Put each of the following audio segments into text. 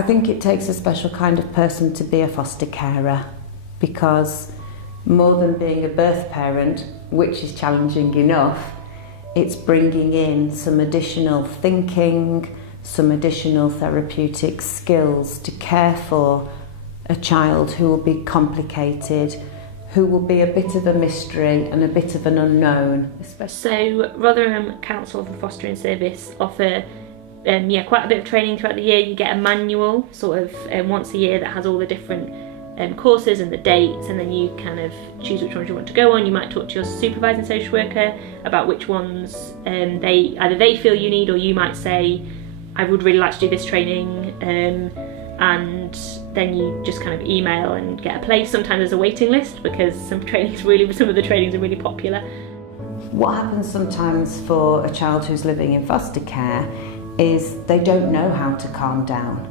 I think it takes a special kind of person to be a foster carer, because more than being a birth parent, which is challenging enough, it's bringing in some additional thinking, some additional therapeutic skills to care for a child who will be complicated, who will be a bit of a mystery and a bit of an unknown. So Rotherham Council for Fostering Service offer quite a bit of training throughout the year. You get a manual sort of once a year that has all the different courses and the dates, and then you kind of choose which ones you want to go on. You might talk to your supervising social worker about which ones they feel you need, or you might say, I would really like to do this training, and then you just kind of email and get a place. Sometimes there's a waiting list because some of the trainings are really popular. What happens sometimes for a child who's living in foster care is they don't know how to calm down.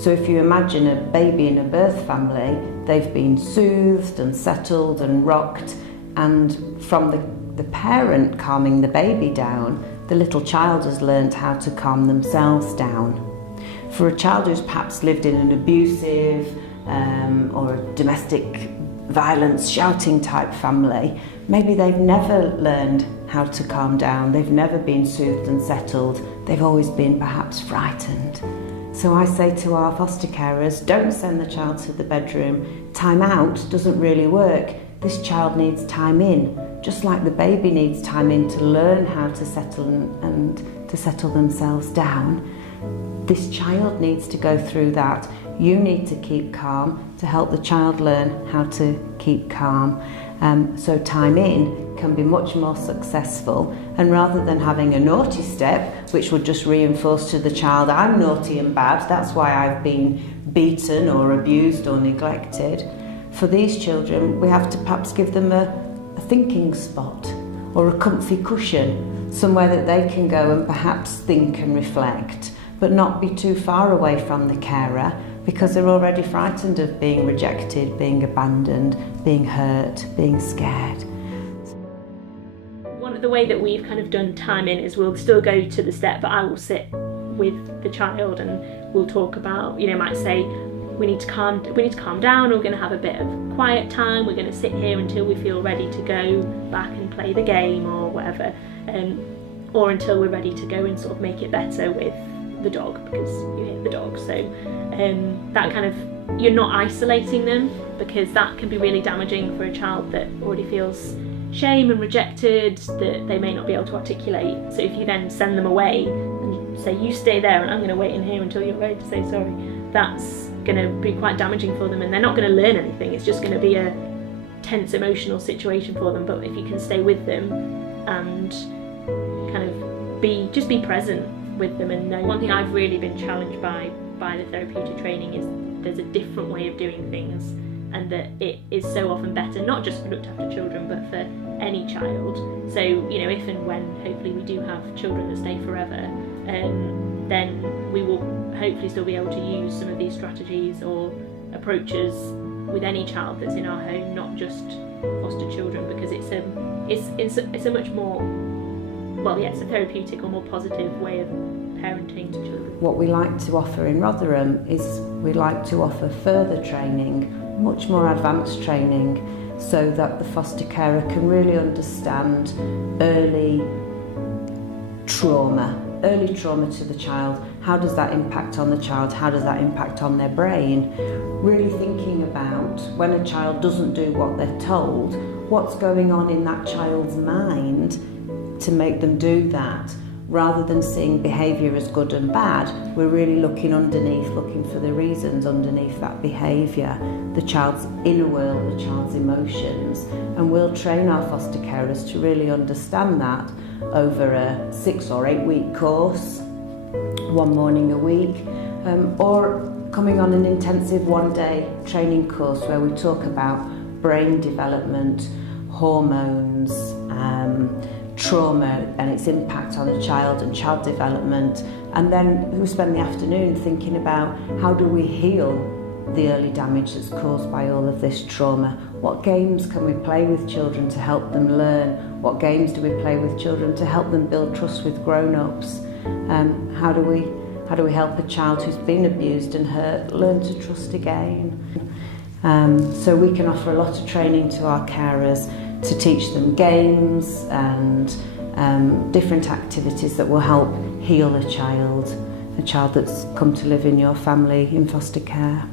So if you imagine a baby in a birth family, they've been soothed and settled and rocked, and from the parent calming the baby down, the little child has learned how to calm themselves down. For a child who's perhaps lived in an abusive or a domestic violence, shouting type family, maybe they've never learned how to calm down, they've never been soothed and settled, they've always been perhaps frightened. So I say to our foster carers, don't send the child to the bedroom. Time out doesn't really work. This child needs time in, just like the baby needs time in to learn how to settle and to settle themselves down. This child needs to go through that. You need to keep calm to help the child learn how to keep calm. So time in can be much more successful, and rather than having a naughty step which would just reinforce to the child, I'm naughty and bad, that's why I've been beaten or abused or neglected, for these children we have to perhaps give them a thinking spot or a comfy cushion, somewhere that they can go and perhaps think and reflect, but not be too far away from the carer, because they're already frightened of being rejected, being abandoned, being hurt, being scared. The way that we've kind of done time in is we'll still go to the step, but I will sit with the child and we'll talk about, might say, we need to calm down, we're going to have a bit of quiet time, we're going to sit here until we feel ready to go back and play the game or whatever, or until we're ready to go and sort of make it better with the dog, because you hit the dog. So that kind of, you're not isolating them, because that can be really damaging for a child that already feels shame and rejected that they may not be able to articulate. So if you then send them away and say, you stay there and I'm going to wait in here until you're ready to say sorry, that's going to be quite damaging for them, and they're not going to learn anything. It's just going to be a tense emotional situation for them. But if you can stay with them and kind of be present with them and know. One thing I've really been challenged by the therapeutic training is there's a different way of doing things, and that it is so often better, not just for looked after children, but for any child. So, if and when hopefully we do have children that stay forever, then we will hopefully still be able to use some of these strategies or approaches with any child that's in our home, not just foster children, because it's a much more, it's a therapeutic or more positive way of parenting to children. What we like to offer in Rotherham is we like to offer further training, much more advanced training, so that the foster carer can really understand early trauma to the child. How does that impact on the child? How does that impact on their brain? Really thinking about when a child doesn't do what they're told, what's going on in that child's mind to make them do that. Rather than seeing behaviour as good and bad, we're really looking for the reasons underneath that behaviour, the child's inner world, the child's emotions, and we'll train our foster carers to really understand that over a 6 or 8 week course, one morning a week, or coming on an intensive 1-day training course where we talk about brain development, hormones, trauma and its impact on a child and child development, and then we spend the afternoon thinking about how do we heal the early damage that's caused by all of this trauma. What games can we play with children to help them learn? What games do we play with children to help them build trust with grown-ups? How How do we help a child who's been abused and hurt learn to trust again? So we can offer a lot of training to our carers to teach them games and different activities that will help heal a child that's come to live in your family in foster care.